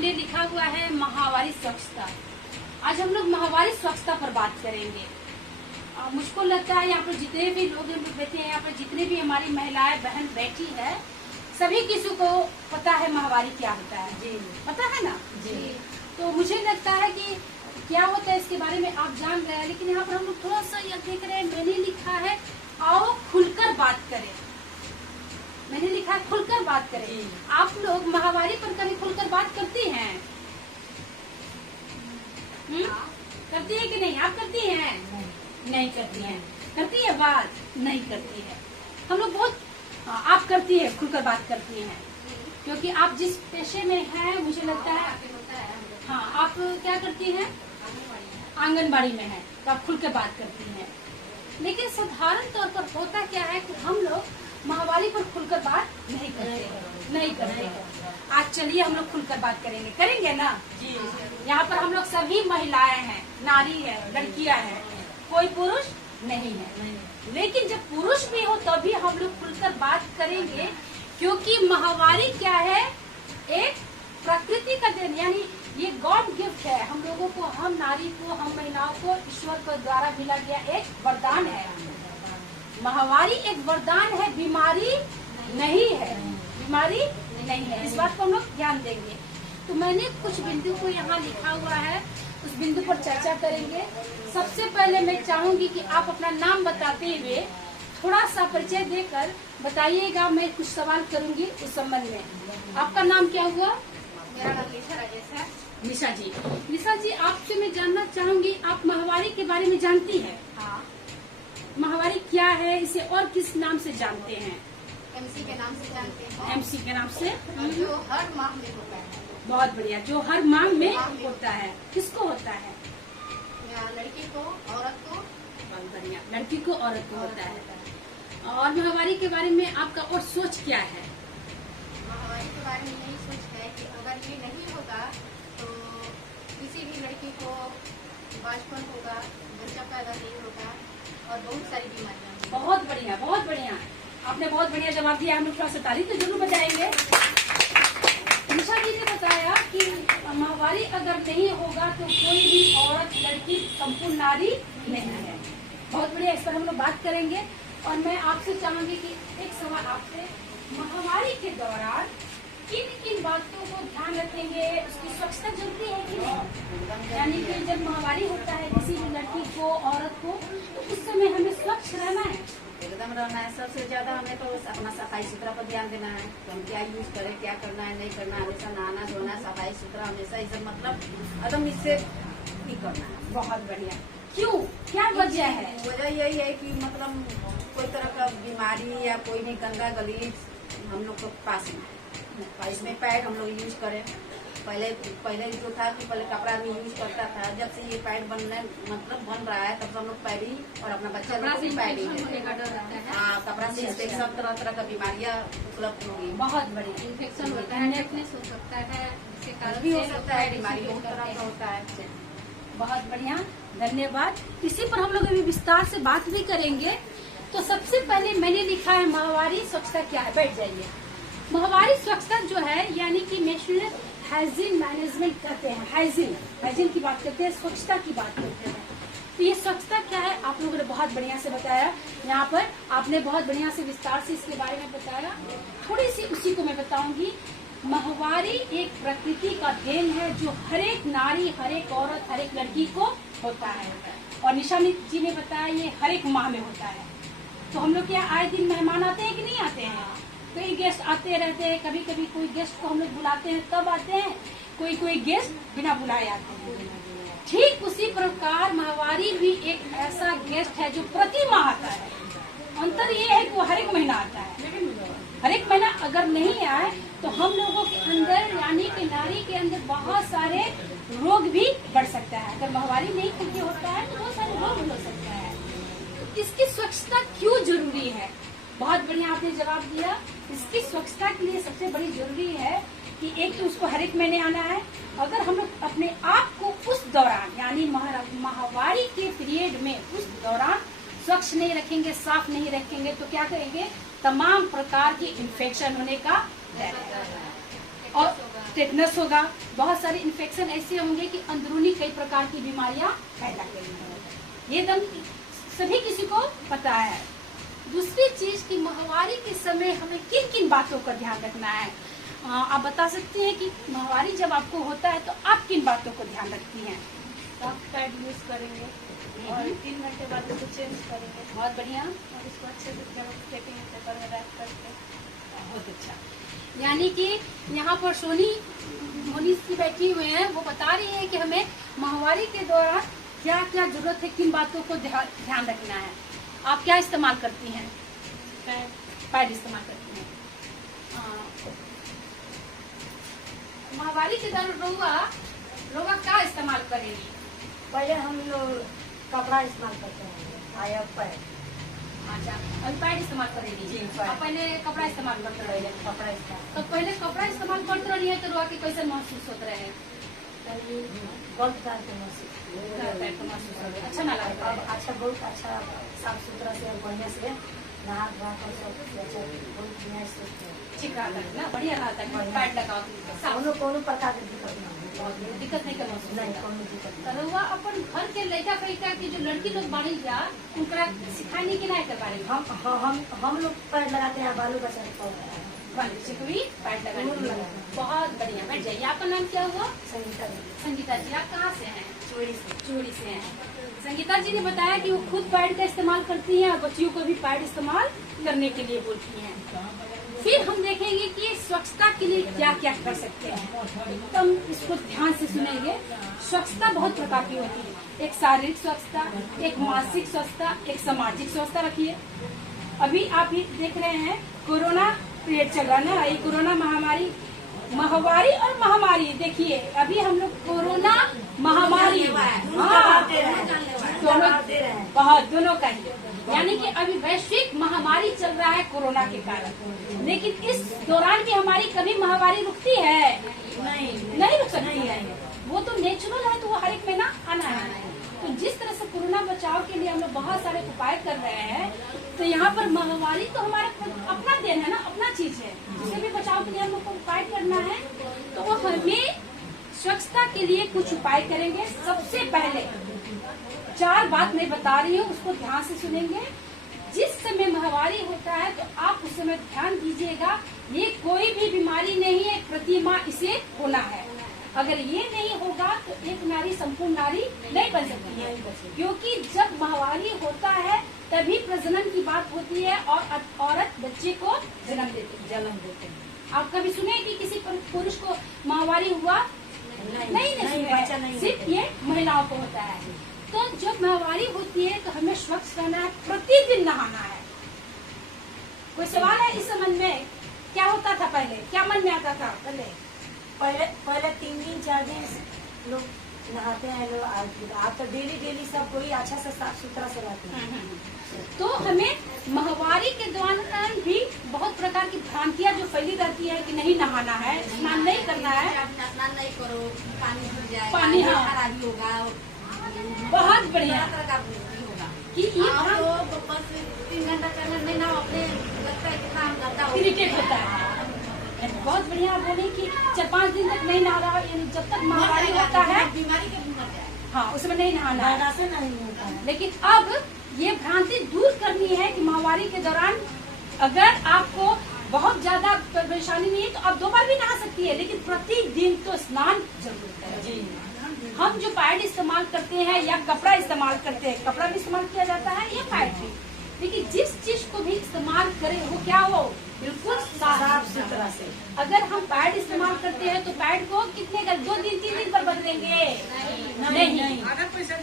मैंने लिखा हुआ है माहवारी स्वच्छता। आज हम लोग माहवारी स्वच्छता पर बात करेंगे। मुझको लगता है यहाँ पर जितने भी लोग बैठे हैं, यहाँ पर जितने भी हमारी महिलाएं बहन बैठी है, सभी किसी को पता है माहवारी क्या होता है। जी पता है ना जी। तो मुझे लगता है कि क्या होता है इसके बारे में आप जान रहे हैं, लेकिन यहाँ पर हम लोग थोड़ा सा यह देख रहे हैं, मैंने लिखा है आओ खुलकर बात करें। मैंने लिखा है खुलकर बात करें। आप लोग माहवारी पर कभी खुलकर बात करती हैं? करती है कि नहीं? आप करती हैं? नहीं करती हैं। करती है बात? नहीं करती है। हम लोग बहुत आप करती है, खुलकर बात करती हैं, क्योंकि आप जिस पेशे में हैं मुझे लगता है हाँ आप क्या करती हैं? आंगनबाड़ी में है तो आप खुलकर बात करती हैं। लेकिन साधारण तौर पर होता क्या है कि हम लोग माहवारी पर खुलकर बात नहीं करते। आज चलिए हम लोग खुलकर बात करेंगे ना जी। यहाँ पर हम लोग सभी महिलाएं हैं, नारी है, लड़कियां हैं, कोई पुरुष नहीं है। लेकिन जब पुरुष भी हो तभी हम लोग खुलकर बात करेंगे, क्योंकि माहवारी क्या है? एक प्रकृति का देन, यानी ये गॉड गिफ्ट है हम लोगों को, हम नारी को, हम महिलाओं को ईश्वर के द्वारा मिला गया एक वरदान है। माहवारी एक वरदान है, बीमारी नहीं है, बीमारी नहीं है। इस बात को हम लोग ध्यान देंगे। तो मैंने कुछ बिंदु को यहाँ लिखा हुआ है, उस बिंदु पर चर्चा करेंगे। सबसे पहले मैं चाहूंगी कि आप अपना नाम बताते हुए थोड़ा सा परिचय देकर बताइएगा। मैं कुछ सवाल करूंगी उस संबंध में। आपका नाम क्या हुआ? मेरा नाम निशा राजेश है। निशा जी आपसे मैं जानना चाहूंगी, आप माहवारी के बारे में जानती है? हाँ। माहवारी क्या है, इसे और किस नाम से जानते हैं? एमसी के नाम से जानते हैं। एमसी के नाम से, जो हर माह में होता है। बहुत बढ़िया, जो हर माह में होता है। किसको होता है? लड़की को, औरत को। बहुत बढ़िया, लड़की को, औरत को होता है। और माहवारी के बारे में आपका और सोच क्या है? माहवारी के बारे में यही सोच है कि अगर ये नहीं होगा तो किसी भी लड़की को बचपन होगा, बच्चा पैदा नहीं होगा और बहुत सारी बीमारियां। बहुत बढ़िया, बहुत बढ़िया, आपने बहुत बढ़िया जवाब दिया। हम लोग थोड़ा सा ताली तो जरूर बजाएंगे। निशा जी ने बताया कि माहवारी अगर नहीं होगा तो कोई भी औरत, लड़की, संपूर्ण नारी नहीं है। बहुत बढ़िया, इस पर हम लोग बात करेंगे। और मैं आपसे चाहूंगी कि एक सवाल आपसे, माहवारी के दौरान किन किन बातों को ध्यान रखेंगे? उसकी स्वच्छता जरूरी है कि नहीं? यानी कि जब माहवारी होता है किसी भी लड़की को, औरत को, तो उस समय हमें स्वच्छ रहना है, एकदम रहना है। सबसे ज्यादा हमें तो अपना सफाई सुथरा पर ध्यान देना है। तो हम क्या यूज करें, क्या करना है, नहीं करना है, हमेशा नहाना धोना, सफाई सुथरा हमेशा, ये सब मतलब एकदम इससे ही करना है। बहुत बढ़िया। क्यों, क्या वजह है? वजह यही है कि मतलब कोई तरह का बीमारी या कोई भी गंदा गलीज हम लोग को पास में, इसमें पैड हम लोग यूज करें। पहले जो था कि पहले कपड़ा में यूज करता था, जब से ये पैड बन रहा है तब से हम लोग पैड ही और अपना बच्चा लोग भी पैड ही हाँ, कपड़ा से इन्फेक्शन, तरह तरह का बीमारियां उपलब्ध होगी। बहुत बढ़िया, इन्फेक्शन होता है, नेकनेस हो सकता है, इसके कारण भी हो सकता है, बीमारी बहुत तरह का होता है। बहुत बढ़िया, धन्यवाद। इसी पर हम लोग अभी विस्तार से बात भी करेंगे। तो सबसे पहले मैंने लिखा है माहवारी स्वच्छता क्या है। बैठ जाइए। माहवारी स्वच्छता जो है यानी कि नेशनल हाइजीन मैनेजमेंट करते हैं, हाइजीन की बात करते हैं, स्वच्छता की बात करते हैं। तो ये स्वच्छता क्या है आप लोगों ने बहुत बढ़िया से बताया। यहाँ पर आपने बहुत बढ़िया से विस्तार से इसके बारे में बताया। थोड़ी सी उसी को मैं बताऊंगी। माहवारी एक प्रकृति का देन है जो हर एक नारी, हर एक औरत, हर एक लड़की को होता है। और निशा जी ने बताया ये हर एक माह में होता है। तो हम लोग क्या आए दिन मेहमान आते हैं कि नहीं आते हैं? कई गेस्ट आते रहते हैं, कभी कभी कोई गेस्ट को हम लोग बुलाते हैं तब आते हैं, कोई गेस्ट बिना बुलाए आते हैं। ठीक उसी प्रकार माहवारी भी एक ऐसा गेस्ट है जो प्रति माह आता है। अंतर ये है कि वो हर एक महीना आता है। हर एक महीना अगर नहीं आए तो हम लोगों के अंदर यानी कि नारी के अंदर बहुत सारे रोग भी बढ़ सकता है। अगर माहवारी नहीं खुल के होता है तो बहुत सारे रोग हो सकता है। इसकी स्वच्छता क्यों जरूरी है? बहुत बढ़िया आपने जवाब दिया। इसकी स्वच्छता के लिए सबसे बड़ी जरूरी है कि एक तो उसको हर एक महीने आना है। अगर हम लोग अपने आप को उस दौरान यानी माहवारी के पीरियड में उस दौरान स्वच्छ नहीं रखेंगे, साफ नहीं रखेंगे तो क्या करेंगे? तमाम प्रकार की इन्फेक्शन होने का डर है। और टेटनस होगा, बहुत सारे इन्फेक्शन ऐसे होंगे कि अंदरूनी कई प्रकार की बीमारियां पैदा करेंगे। ये दम सभी किसी को पता है। दूसरी चीज कि माहवारी के समय हमें किन किन बातों का ध्यान रखना है। आप बता सकती हैं कि माहवारी जब आपको होता है तो आप किन बातों को ध्यान रखती हैं? सॉफ्ट पैड यूज करेंगे और 3 घंटे बाद उसको चेंज करेंगे बहुत बढ़िया, और इसको अच्छे से पैकिंग पेपर में रैप करके। बहुत अच्छा। यानी कि यहाँ पर सोनी जी बैठी हुए हैं, वो बता रही है कि हमें माहवारी के दौरान क्या क्या जरूरत है, किन बातों को ध्यान रखना है। आप क्या इस्तेमाल करती हैं? पैड इस्तेमाल करती हैं। माहवारी के दौरान रोगा क्या इस्तेमाल करेंगी? पहले हम लोग कपड़ा इस्तेमाल करते हैं, आया पैड। अच्छा, अभी पैड इस्तेमाल करेंगी? जी, पैड। आप पहले कपड़ा इस्तेमाल करते रहे? कपड़ा इस्तेमाल तो पहले कपड़ा इस्तेमाल करते रही है तो रोगा के कैसे महसूस होते रहे? गलत करते हैं, पैड को महसूस हो रहा है, अच्छा ना लगा? अब अच्छा, बहुत अच्छा साफ सुथरा से और बढ़िया से नहा धोआ कर सब अच्छा बहुत बढ़िया से ठीक रहा था ना, बढ़िया रहा था। पैड लगाओ तो साफ कोनो प्रकार की दिक्कत नहीं दिक्कत नहीं कर महसूस नहीं, होता। कोनो दिक्कत नहीं। तो रउआ अपन घर के लड़का फैका की जो लड़की लोग बाड़ी जा उनका सिखाने के ना के बारे में हम लोग पैड लगाते हैं, बालू का चढ़ता है। भी पैड लगाने के लिए। लगाते बहुत बढ़िया, बैठ जाइए। आपका नाम क्या हुआ? संगीता संगीता जी। आप कहाँ से हैं? चोरी से। चोरी से हैं। संगीता जी ने बताया कि वो खुद पैड का इस्तेमाल करती हैं और बच्चियों को भी पैड इस्तेमाल करने के लिए बोलती हैं। फिर हम देखेंगे कि स्वच्छता के लिए क्या क्या कर सकते हैं। एकदम इसको ध्यान से सुनेंगे। स्वच्छता बहुत प्रकार की होती है, एक शारीरिक स्वच्छता, एक मानसिक स्वच्छता, एक सामाजिक स्वच्छता रखिए। अभी आप ये देख रहे हैं कोरोना पीरियड चल रहा है ना, ये कोरोना महामारी, माहवारी और महामारी। देखिए अभी हम लोग कोरोना महामारी, हाँ दोनों का ही, यानी कि अभी वैश्विक महामारी चल रहा है कोरोना के कारण। लेकिन इस दौरान भी हमारी कभी महामारी रुकती है? नहीं रुक सकती है। वो तो नेचुरल है, तो वो हर एक महीना आना है। तो जिस तरह से कोरोना बचाव के लिए हम लोग बहुत सारे उपाय कर रहे हैं, तो यहाँ पर महामारी तो हमारा अपना देन है ना, अपना चीज है। उससे भी बचाव के लिए हम लोग को उपाय करना है, तो वो हमें स्वच्छता के लिए कुछ उपाय करेंगे। सबसे पहले 4 बात मैं बता रही हूँ, उसको ध्यान से सुनेंगे। जिस समय महामारी होता है तो आप उस समय ध्यान दीजिएगा, ये कोई भी बीमारी नहीं है, प्रतिमा इसे होना है। अगर ये नहीं होगा तो एक नारी संपूर्ण नारी नहीं बन सकती है, क्योंकि जब महामारी होता है तभी प्रजनन की बात होती है और औरत बच्चे को जन्म देते हैं। आप कभी सुने कि किसी पुरुष को महामारी हुआ? नहीं, सिर्फ ये महिलाओं को होता है। तो जब महामारी होती है तो हमें स्वच्छ रहना है, प्रतिदिन नहाना है। कोई सवाल है इस संबंध में? क्या होता था पहले, क्या मन में आता था? पहले 3 दिन 4 दिन लोग नहाते हैं लोग, आप तो डेली सब कोई अच्छा से साफ सुथरा से रहते हैं। तो हमें महामारी के दौरान भी बहुत प्रकार की भ्रांतियां जो फैली रहती है कि नहीं नहाना है, स्नान नहीं करना है, स्नान नहीं करो, पानी भर जाए, पानी खराबी होगा, बहुत बढ़िया होगा कि ये आप तो बस 3 घंटा 4 घंटा नहीं ना, अपने लगता है कितना हम करता हो, इरिटेट होता है। बहुत बढ़िया बोले कि 4-5 दिन तक नहीं नहा रहा, यानी जब तक महामारी होता है बीमारी के मर जाए, हाँ उसमें नहीं नहाना है। से नहीं होता है। लेकिन अब ये भ्रांति दूर करनी है कि महामारी के दौरान अगर आपको बहुत ज्यादा परेशानी नहीं है तो आप 2 बार भी नहा सकती है, लेकिन प्रतिदिन तो स्नान जरूर है। हम जो पैड इस्तेमाल करते हैं या कपड़ा इस्तेमाल करते हैं, कपड़ा भी इस्तेमाल किया जाता है या पैड भी, लेकिन जिस चीज को भी इस्तेमाल करें वो क्या हो, बिल्कुल साफ सुथरा से। अगर हम पैड इस्तेमाल करते हैं तो पैड को कितने 2 दिन 3 दिन पर बदलेंगे? नहीं।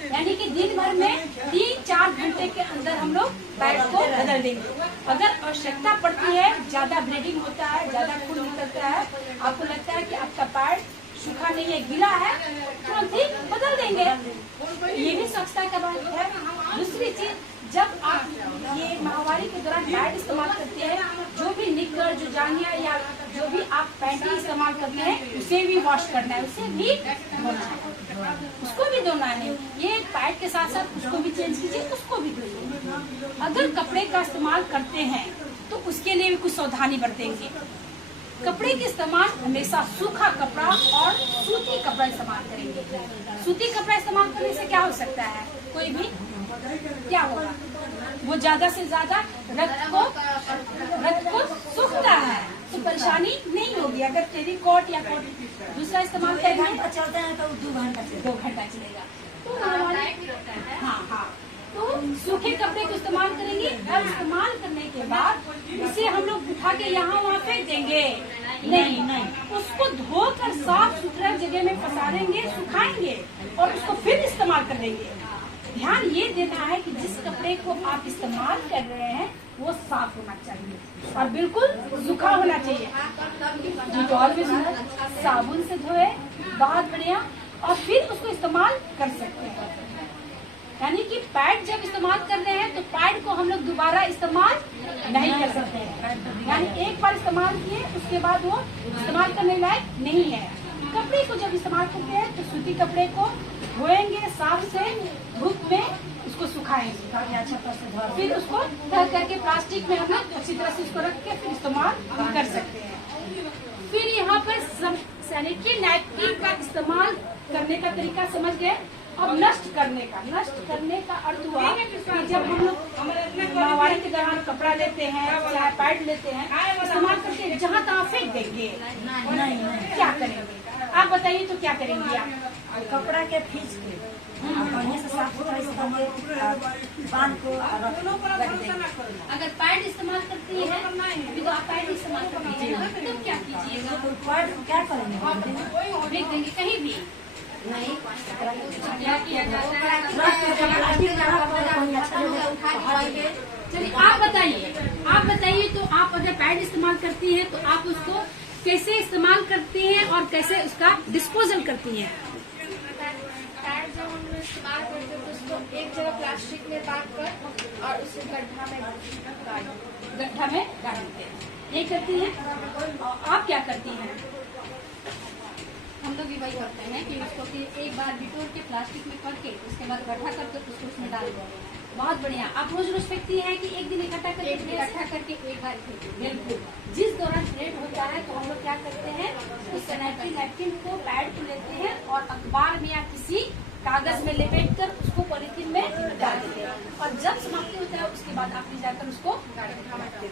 यानी कि दिन भर में 3-4 घंटे के अंदर हम लोग पैड को बदल देंगे। अगर आवश्यकता पड़ती है, ज्यादा ब्लीडिंग होता है, ज्यादा खून निकलता है, आपको लगता है कि आपका पैड सूखा नहीं है, गीला है, तुरंत ही बदल देंगे। ये भी स्वच्छता का बात है। दूसरी चीज, जब आप ये महामारी के दौरान पैड इस्तेमाल करते हैं, जो भी निकर, जो जांघिया या जो भी आप पैंटी इस्तेमाल करते हैं उसे भी वॉश करना है, उसे भी धोना है, उसको भी धोना है। ये पैड के साथ साथ उसको भी चेंज कीजिए, उसको भी धोइए। अगर कपड़े का इस्तेमाल करते हैं तो उसके लिए भी कुछ सावधानी बरतेंगे। कपड़े के इस्तेमाल हमेशा सूखा कपड़ा और सूती कपड़ा इस्तेमाल करेंगे। सूती कपड़ा इस्तेमाल करने से क्या हो सकता है, कोई भी क्या होगा, वो ज्यादा से ज्यादा रक्त को सूखता है, तो परेशानी नहीं होगी। अगर टेरिकॉट या कोट दूसरा इस्तेमाल करेंगे चलते हैं तो 2 घंटा चलेगा। तो हाँ, तो सूखे कपड़े को इस्तेमाल करेंगे और इस्तेमाल करने के बाद इसे हम लोग उठा के यहाँ वहाँ फेंक देंगे, नहीं, उसको धोकर साफ सुथरा जगह में पसारेंगे, सुखाएंगे और उसको फिर इस्तेमाल कर लेंगे। ध्यान ये देना है कि जिस कपड़े को आप इस्तेमाल कर रहे हैं वो साफ होना चाहिए और बिल्कुल सूखा होना चाहिए। डिटॉल में साबुन से धोए, बहुत बढ़िया, और फिर उसको इस्तेमाल कर सकते हैं। यानी कि पैड जब इस्तेमाल कर रहे हैं तो पैड को हम लोग दोबारा इस्तेमाल नहीं कर सकते हैं, यानी एक बार इस्तेमाल किए उसके बाद वो इस्तेमाल करने लायक नहीं है। कपड़े को जब इस्तेमाल करते हैं तो सूती कपड़े को धोएंगे साफ से, धूप में उसको सुखाएंगे अच्छा तरह से, फिर उसको तह करके प्लास्टिक में हम लोग अच्छी तरह से उसको रख के फिर इस्तेमाल कर सकते हैं। फिर यहाँ पर सैनिटरी नैपकिन का इस्तेमाल करने का तरीका समझ गए। अब नष्ट करने का अर्थ हुआ कि जब हम लोग माहवारी के दौरान कपड़ा लेते हैं, चाहे पैड लेते हैं, इस्तेमाल करके जहाँ तहाँ फेंक देंगे, नहीं, क्या करेंगे आप बताइए, तो क्या करेंगे आप? कपड़ा के खींच के बढ़िया से साफ सुथरा बांध को रख देंगे। अगर पैड इस्तेमाल करती है अभी तो आप पैड इस्तेमाल करती है ना, तो क्या कीजिएगा? तो पैड क्या करेंगे? फेंक देंगे कहीं भी नहीं, क्या किया जाता है? चलिए आप बताइए तो आप अगर पैड इस्तेमाल करती हैं तो आप उसको कैसे इस्तेमाल करती हैं और कैसे उसका डिस्पोजल करती हैं? पैड जब हम इस्तेमाल करते हैं तो उसको एक जगह प्लास्टिक में बांध कर और उसे गड्ढा में डाल देते हैं, ये करती हैं। और आप क्या करती हैं? हम लोग भी वही करते हैं कि उसको फिर एक बार बिटोर के प्लास्टिक में करके उसके बाद गड्ढा करके उसको उसमें डाल देते हैं। बहुत बढ़िया। आप रोज फेंकती हैं कि एक दिन इकट्ठा करके? एक बार बिल्कुल। जिस दौरान परेड होता है तो हम लोग क्या करते हैं, उस सैनिटरी नैपकिन को, पैड को लेते हैं और अखबार में या किसी कागज में लपेट कर उसको पॉलीथीन में डाल देते हैं और जब समाप्ति होता है उसके बाद आप ले जाकर उसको।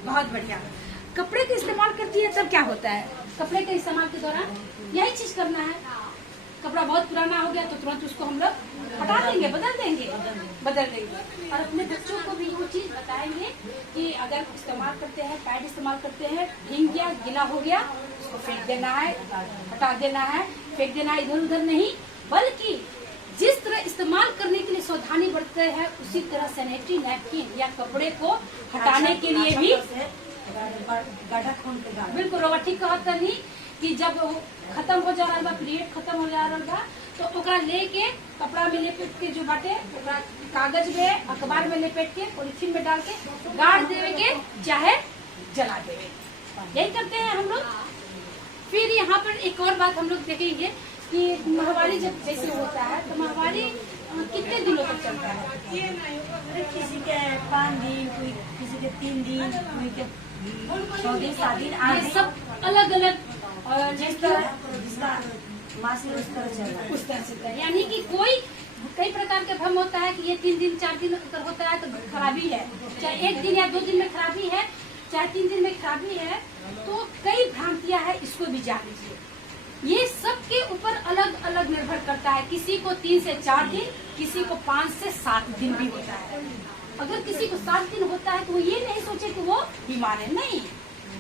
बहुत बढ़िया। कपड़े का इस्तेमाल करती है तब क्या होता है? कपड़े के इस्तेमाल के दौरान यही चीज करना है। कपड़ा बहुत पुराना हो गया तो तुरंत उसको हम लोग हटा देंगे, बदल देंगे और अपने बच्चों को भी वो चीज बताएंगे कि अगर इस्तेमाल करते हैं, पैड इस्तेमाल करते हैं, भीग गया, गीला हो गया, उसको फेंक देना है, हटा देना है, फेंक देना है इधर उधर नहीं, बल्कि जिस तरह इस्तेमाल करने के लिए सावधानी बरतते हैं उसी तरह सैनिटरी नैपकिन या कपड़े को हटाने के लिए भी गड्ढा खोद के डाल। बिल्कुल रोवा ठीक कहता नहीं कि जब खत्म हो जा रहा, पीरियड खत्म हो जा रहा तो ओकरा लेके कपड़ा में लपेट के जो बाटे ओकरा कागज में, अखबार में लपेट के पॉलीथीन में डाल के गाड़ देवे चाहे जला देवे, यही करते हैं हम लोग। फिर यहाँ पर एक और बात हम लोग देखेंगे कि माहवारी जब जैसे होता है तो माहवारी कितने दिनों तक चलता है? किसी के 5 दिन, कोई किसी के 3 दिन, कोई के 6 दिन, 7 दिन, 8 दिन, सब अलग अलग जिस तरह जिसका मासिक उस तरह चल रहा है, उस तरह से। यानी कि कोई कई प्रकार के भ्रम होता है कि ये 3 दिन 4 दिन अगर होता है तो खराबी है, चाहे 1 दिन या 2 दिन में खराबी है, चाहे 3 दिन में खराबी है, तो कई भ्रांतियां है, इसको भी जान लीजिए। ये सबके ऊपर अलग अलग निर्भर करता है। किसी को 3 से 4 दिन, किसी को 5 से 7 दिन भी होता है। अगर किसी को 7 दिन होता है तो वो ये नहीं सोचे कि वो बीमार है, नहीं,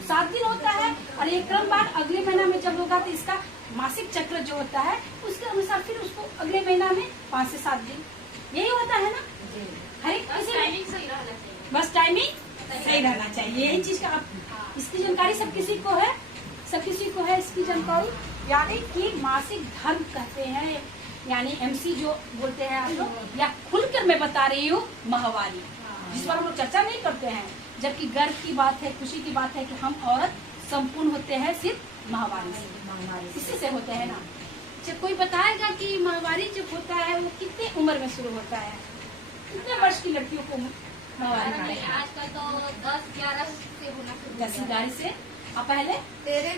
7 दिन होता है और एक क्रम बाद अगले महीना में जब होगा तो इसका मासिक चक्र जो होता है उसके अनुसार फिर उसको अगले महीना में 5 से 7 दिन यही होता है ना। हर एक बस टाइमिंग सही रहना चाहिए, यही चीज का इसकी जानकारी सब किसी को है इसकी जानकारी। यानी कि मासिक धर्म कहते हैं, यानी MC जो बोलते हैं आप लोग, या खुलकर मैं बता रही हूँ माहवारी, जिस पर हम लोग चर्चा नहीं करते हैं, जबकि गर्व की बात है, खुशी की बात है कि हम औरत संपूर्ण होते हैं सिर्फ माहवारी से, इसी से होते हैं ना। जब कोई बताएगा कि माहवारी जब होता है वो कितने उम्र में शुरू होता है, कितने वर्ष की लड़कियों को माहवारी? आजकल तो 10-11 से होना शुरू 10-11 से और पहले 13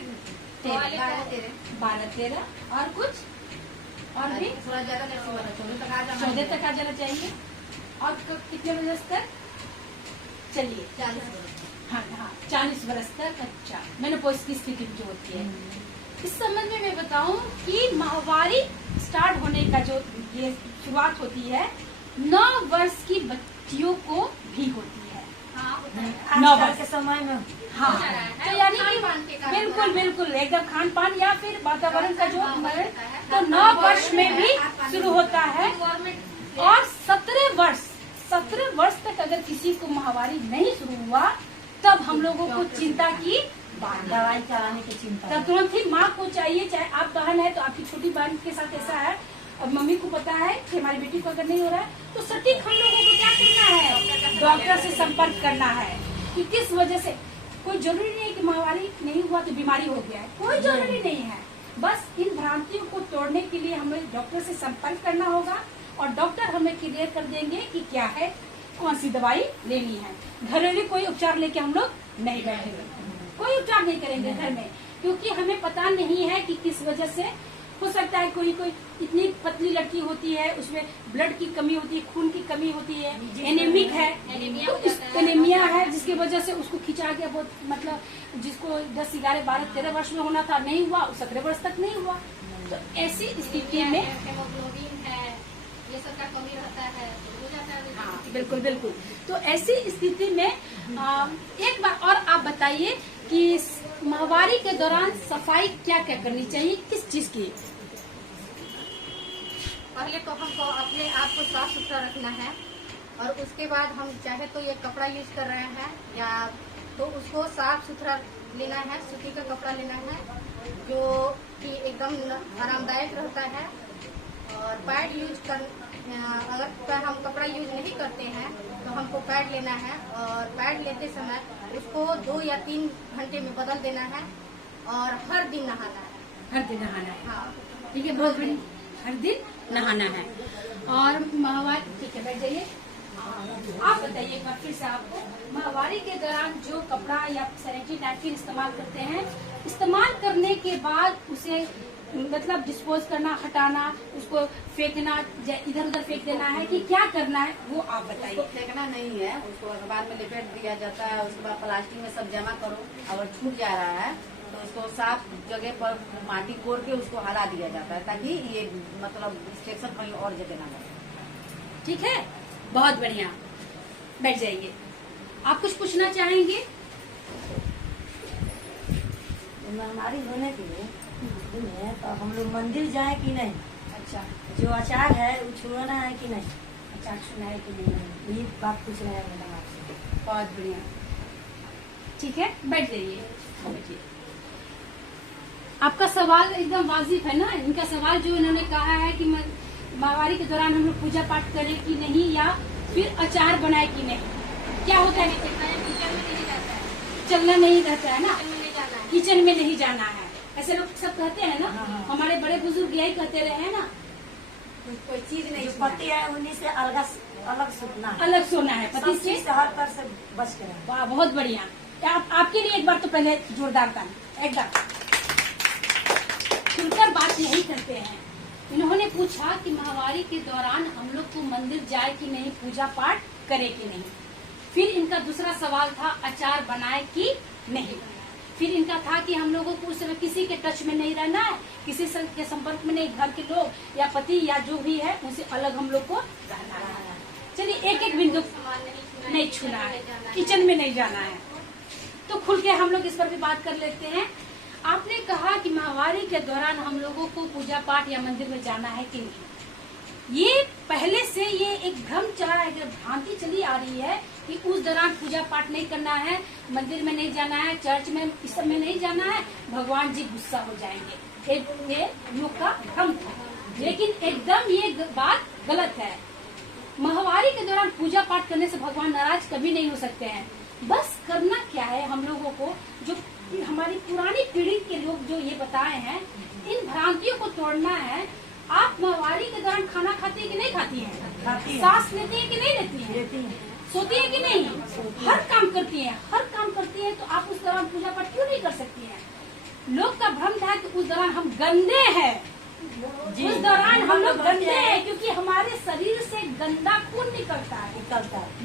13 13 और कुछ और भी थोड़ा ज्यादा नहीं हुआ, 14 तक आ जाना 14 तक आ जाना चाहिए। और कितने बरस तक? चलिए 40 हाँ हाँ 40 बरस तक। अच्छा, मेनोपॉज की स्थिति जो होती है। इस संबंध में मैं बताऊं कि माहवारी स्टार्ट होने का जो ये शुरुआत होती है 9 वर्ष की बच्चियों को भी होती है। हाँ होता है। 9 आजकल वर्ष के समय में हाँ, हो जा रहा है। तो यानी खान-पान के कि कारण बिल्कुल बिल्कुल एकदम खान पान या फिर वातावरण का जो हाँ, मरण, होता है। तो 9 वर्ष में भी शुरू होता है। गवर्नमेंट और 17 वर्ष तक अगर किसी को माहवारी नहीं शुरू हुआ तब हम लोगों को चिंता की बात है। दवाई कराने की चिंता तब तुरंत ही माँ को चाहिए, चाहे आप बहन है तो आपकी छोटी बहन के साथ ऐसा है, अब मम्मी को पता है कि हमारी बेटी को अगर नहीं हो रहा है तो सटीक हम लोगों को क्या करना है, डॉक्टर से संपर्क करना है कि किस वजह से। कोई जरूरी नहीं है कि माहवारी नहीं हुआ तो बीमारी हो गया है, कोई जरूरी नहीं है। बस इन भ्रांतियों को तोड़ने के लिए हमें डॉक्टर से संपर्क करना होगा और डॉक्टर हमें क्लियर कर देंगे कि क्या है, कौन सी दवाई लेनी है। घरेलू कोई उपचार लेके हम लोग नहीं बैठेंगे, कोई उपचार नहीं करेंगे घर में, क्योंकि हमें पता नहीं है कि किस वजह से हो सकता है। कोई इतनी पतली लड़की होती है, उसमें ब्लड की कमी होती है, खून की कमी होती है, एनीमिक है, एनीमिया हो तो जाता है। एनीमिया है, जिसकी वजह से उसको खिंचा गया बहुत, मतलब जिसको 10, 11, 12, 13 वर्ष में होना था नहीं हुआ, 17 वर्ष तक नहीं हुआ। तो ऐसी स्थिति में हेमोग्लोबिन है, ये सब का कमी रहता है, तो हो जाता है। हाँ बिल्कुल बिल्कुल। तो ऐसी स्थिति में एक बार और आप बताइए कि माहवारी के दौरान सफाई क्या क्या करनी चाहिए, किस चीज की? पहले तो हमको अपने आप को साफ सुथरा रखना है और उसके बाद हम चाहे तो ये कपड़ा यूज कर रहे हैं या तो उसको साफ सुथरा लेना है, सूती का कपड़ा लेना है जो कि एकदम आरामदायक रहता है। और पैड यूज कर, अगर हम कपड़ा यूज नहीं करते हैं तो हमको पैड लेना है और पैड लेते समय उसको 2 या 3 घंटे में बदल देना है और हर दिन नहाना है। हर दिन नहाना है, हाँ, ठीक है, बहुत बढ़िया, हर दिन नहाना है। और माहवारी, ठीक है, बैठ जाइए। आप बताइए एक बार फिर से आपको, माहवारी के दौरान जो कपड़ा या सैनिटरी नैपकिन इस्तेमाल करते हैं, इस्तेमाल करने के बाद उसे मतलब डिस्पोज करना, हटाना, उसको फेंकना, इधर उधर फेंक देना है कि क्या करना है, वो आप उसको बताइए। फेंकना नहीं है, उसको अखबार में लिपेट दिया जाता है, उसके बाद प्लास्टिक में सब जमा करो। अगर छूट जा रहा है तो उसको साफ जगह पर माटी कोर के उसको हला दिया जाता है ताकि ये मतलब इंस्ट्रक्शन कहीं और जगह ना लगे। ठीक है, बहुत बढ़िया, बैठ जाइए। आप कुछ पूछना चाहेंगे? महामारी होने के लिए तो हम लोग मंदिर जाए कि नहीं, अच्छा, जो आचार है वो छुआना है कि नहीं, अच्छा सुना है कि नहीं? ये बात पूछ रहे हैं मैडम आपसे। बहुत बढ़िया, ठीक है, बैठ जाइए, बैठिए। आपका सवाल एकदम वाजिब है ना। इनका सवाल जो इन्होंने कहा है कि माहवारी के दौरान हम लोग पूजा पाठ करें कि नहीं या फिर अचार बनाए कि नहीं, क्या होता है? किचन में नहीं जाता है, चलना नहीं रहता है ना, किचन में नहीं जाना है। किचन में नहीं जाना है, ऐसे लोग सब कहते हैं ना। हाँ। हमारे बड़े बुजुर्ग यही कहते रहे हैं ना, कोई चीज नहीं, जो पति है उन्हीं से अलग सुनना है, अलग सोना है पति सब से। चीज से हर पर से बच कर रहना। वाह, बहुत बढ़िया। आपके लिए एक बार तो पहले जोरदार ताली, एकदम खुलकर बात यही करते हैं। इन्होंने पूछा कि माहवारी के दौरान हम लोग को मंदिर जाए कि नहीं, पूजा पाठ करे कि नहीं। फिर इनका दूसरा सवाल था अचार बनाए कि नहीं। फिर इनका था कि हम लोगों को उस समय किसी के टच में नहीं रहना है, किसी के संपर्क में नहीं, घर के लोग या पति या जो भी है उनसे अलग हम लोग को रहना है। चलिए एक एक बिंदु सामान नहीं छूना है, किचन में नहीं जाना है। तो खुल के हम लोग इस पर भी बात कर लेते हैं। आपने कहा कि माहवारी के दौरान हम लोगों को पूजा पाठ या मंदिर में जाना है कि नहीं। ये पहले से ये एक भ्रम चला है, भ्रांति चली आ रही है कि उस दौरान पूजा पाठ नहीं करना है, मंदिर में नहीं जाना है, चर्च में इस सब में नहीं जाना है, भगवान जी गुस्सा हो जाएंगे। ये लोग का भ्रम था, लेकिन एकदम ये बात गलत है। माहवारी के दौरान पूजा पाठ करने से भगवान नाराज कभी नहीं हो सकते हैं। बस करना क्या है, हम लोगों को जो हमारी पुरानी पीढ़ी के लोग जो ये बताए हैं, इन भ्रांतियों को तोड़ना है। आप माहवारी के दौरान खाना खाती है कि नहीं खाती हैं? खाती है। सांस लेती है कि नहीं लेती है? लेती है। सोती है कि नहीं? हर काम करती है, हर काम करती है। तो आप उस दौरान पूजा पाठ क्यों नहीं कर सकती हैं? लोग का भ्रम था कि उस दौरान हम गंदे हैं, उस दौरान हम लोग गंदे हैं क्योंकि हमारे शरीर से गंदा खून निकलता है।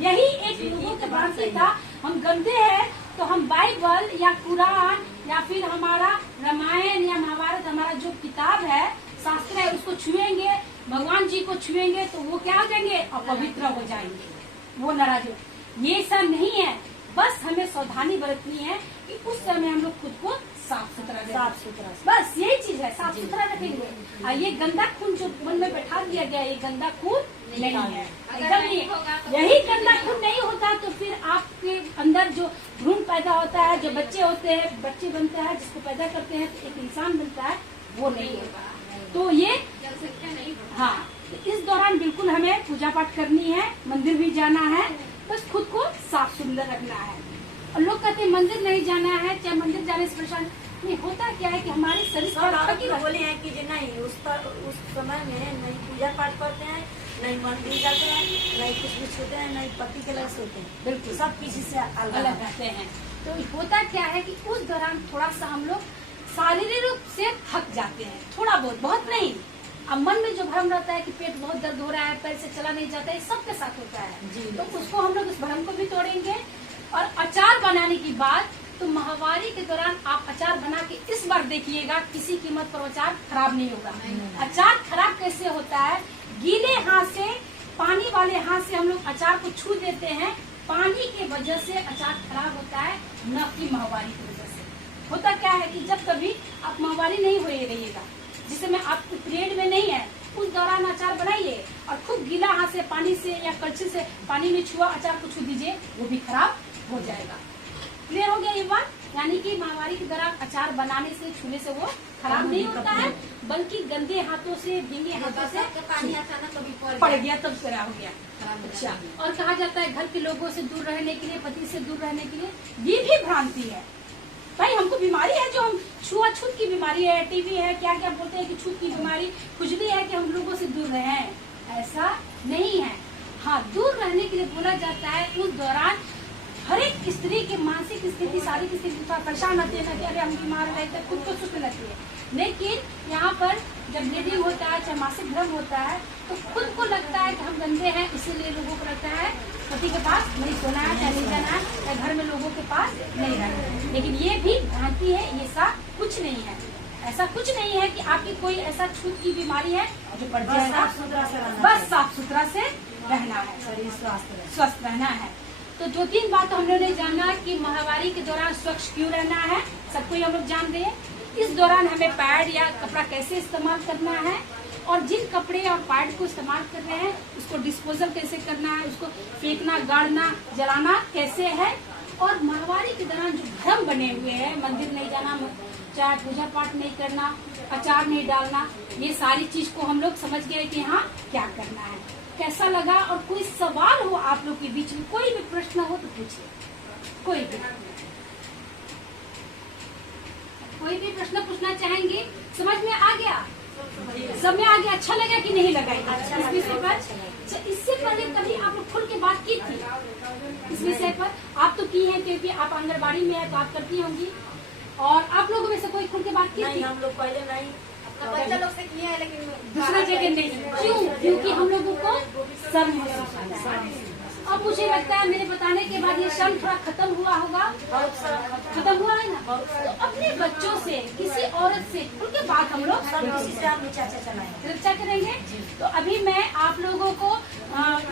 यही एक लोगों का भ्रांति था, हम गंदे हैं तो हम बाइबल या कुरान या फिर हमारा रामायण या महाभारत, हमारा जो किताब है, शास्त्र है, उसको छुएंगे, भगवान जी को छुएंगे तो वो क्या हो जाएंगे? अपवित्र हो जाएंगे, वो नाराज हो। ये सब नहीं है, बस हमें सावधानी बरतनी है कि उस समय हम लोग खुद को साफ सुथरा बस यही चीज है, साफ सुथरा रखेंगे। और ये गंदा खून जो मन में बैठा दिया गया, ये गंदा खून नहीं है, एकदम नहीं। यही गंदा खून नहीं होता तो फिर आपके अंदर जो भ्रूण पैदा होता है, जो बच्चे होते हैं, बच्चे बनते हैं, जिसको पैदा करते हैं तो एक इंसान बनता है, वो नहीं होगा। तो ये जनसंख्या नहीं बढ़ती। हाँ, इस दौरान बिल्कुल हमें पूजा पाठ करनी है, मंदिर भी जाना है, बस खुद को साफ सुंदर रखना है। और लोग कहते हैं मंदिर नहीं जाना है, चाहे मंदिर जाने से परेशान नहीं होता। क्या है कि हमारे शरीर बोले हैं कि जो नहीं उस समय में नहीं पूजा पाठ करते हैं, नहीं मंदिर जाते हैं, नहीं कुछ होते हैं, नहीं पति के लग सोते हैं, बिल्कुल सब किसी से अलग रहते हैं। तो होता क्या है कि उस दौरान थोड़ा सा हम लोग शारीरिक रूप से थक जाते हैं, थोड़ा बहुत, बहुत नहीं। अब मन में जो भ्रम रहता है कि पेट बहुत दर्द हो रहा है, पैर से चला नहीं जाता है, सबके साथ होता है जी। तो उसको हम लोग उस भ्रम को भी तोड़ेंगे। और अचार बनाने की बात, तो माहवारी के दौरान आप अचार बना के इस बार देखिएगा, किसी कीमत पर अचार खराब नहीं होगा। अचार खराब कैसे होता है? गीले हाथ से, पानी वाले हाथ से हम लोग अचार को छू देते हैं, पानी के वजह से अचार खराब होता है, न कि माहवारी की वजह से। होता क्या है कि जब कभी आप माहवारी नहीं हो रहिएगा, जिस समय आपको पीरियड में नहीं है, उस दौरान अचार बनाइए और खूब गीला हाथ से, पानी से या कलछी से पानी में छुआ अचार को छू दीजिए, वो भी खराब हो जाएगा। क्लियर हो गया ये बात? यानी कि माहवारी के दौरान अचार बनाने से, छूने से वो खराब नहीं होता है, बल्कि गंदे हाथों से, भींगे हाथों से पानी अचानक कभी पड़ गया तब खराब हो गया। खराब हो अच्छा, जाता और कहा जाता है घर के लोगों से दूर रहने के लिए, पति से दूर रहने के लिए, ये भी भ्रांति है। भाई हमको बीमारी है, जो हम छुआछूत की बीमारी है, टीबी है, क्या क्या बोलते हैं कि छूत की बीमारी, खुजली है, कि हम लोगों से दूर रहें, ऐसा नहीं है। हाँ, दूर रहने के लिए बोला जाता है। उस दौरान हर एक स्त्री की मानसिक स्थिति, शारीरिक स्थिति थोड़ा परेशान रहती है ना कि अरे हम बीमार रहते हैं, खुद को सुस्त लगती है। लेकिन यहाँ पर जब ब्लीडिंग होता है, चाहे मासिक धर्म होता है, तो खुद को लगता है कि हम गंदे हैं, इसीलिए लोगों को लगता है पति के पास नहीं सोना है, चाहे नहीं जाना है, या घर में लोगों के पास नहीं रहना है। लेकिन ये भी भ्रांति है, ये सब कुछ नहीं है। ऐसा कुछ नहीं है कि आपकी कोई ऐसा छूत की बीमारी है जो बढ़ जाएगा। बस साफ सुथरा से रहना है, शरीर स्वस्थ रहना है। तो 2-3 बात हम लोगों ने जाना कि माहवारी के दौरान स्वच्छ क्यों रहना है, सबको हम लोग जान गए। इस दौरान हमें पैड या कपड़ा कैसे इस्तेमाल करना है, और जिन कपड़े और पैड को इस्तेमाल कर रहे हैं उसको डिस्पोजल कैसे करना है, उसको फेंकना, गाड़ना, जलाना कैसे है। और माहवारी के दौरान जो भ्रम बने हुए हैं, मंदिर नहीं जाना, चाहे पूजा पाठ नहीं करना, अचार नहीं डालना, ये सारी चीज को हम लोग समझ गए कि हाँ क्या करना है। कैसा लगा? और कोई सवाल हो आप लोग के बीच में, कोई भी प्रश्न हो तो पूछिए, कोई भी प्रश्न पूछना चाहेंगे। समझ में आ गया? सब में आ गया? अच्छा लगा कि नहीं लगा इस विषय पर? अच्छा, इससे पहले कभी आप लोग खुल के बात की थी इस विषय पर? आप तो की है क्योंकि आप आंगनबाड़ी में है तो आप करती होंगी। और आप लोगों में से कोई खुल के बात की थी? हम लोग पहले नहीं, बच्चा लोग से किया है, लेकिन दूसरी जगह नहीं। क्यों? क्योंकि हम लोगों को शर्म महसूस होता है। अब मुझे लगता है मेरे बताने के बाद ये शर्म थोड़ा खत्म हुआ होगा। खत्म हुआ है ना? तो अपने बच्चों से, किसी औरत से खुल के बात हम लोग चर्चा करेंगे। तो अभी मैं आप लोगों को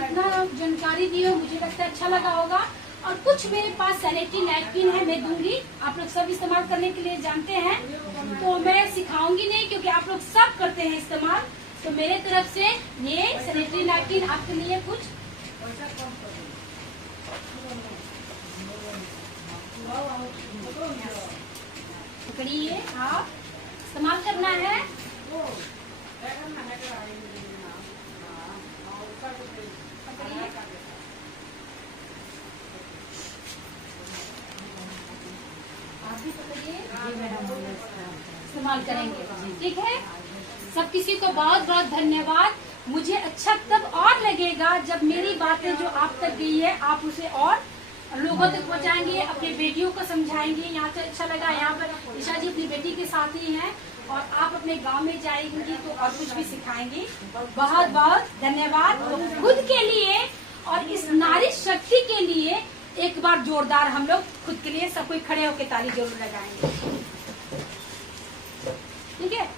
इतना जानकारी दी हूँ, मुझे लगता है अच्छा लगा होगा। और कुछ मेरे पास सैनिटरी नैपकिन है, मैं दूंगी, आप लोग सब इस्तेमाल करने के लिए जानते हैं। तो मैं सिखाऊंगी नहीं क्योंकि आप लोग सब करते हैं इस्तेमाल। तो मेरे तरफ से ये सैनिटरी नैपकिन आपके लिए कुछ पकड़िए, आप इस्तेमाल करना है। आप भी पकड़िए, इस्तेमाल करेंगे, ठीक है। सब किसी को बहुत बहुत धन्यवाद। मुझे अच्छा तब और लगेगा जब मेरी बातें जो आप तक गई है आप उसे और लोगों तक पहुंचाएंगे, अपनी बेटियों को समझाएंगे। यहाँ से अच्छा लगा, यहाँ पर ईशा जी अपनी बेटी के साथ ही हैं और आप अपने गांव में जाएंगी तो और कुछ भी सिखाएंगी। बहुत बहुत धन्यवाद। तो खुद के लिए और इस नारी शक्ति के लिए एक बार जोरदार हम लोग खुद के लिए सब कोई खड़े होकर ताली जरूर लगाएंगे। ठीक है।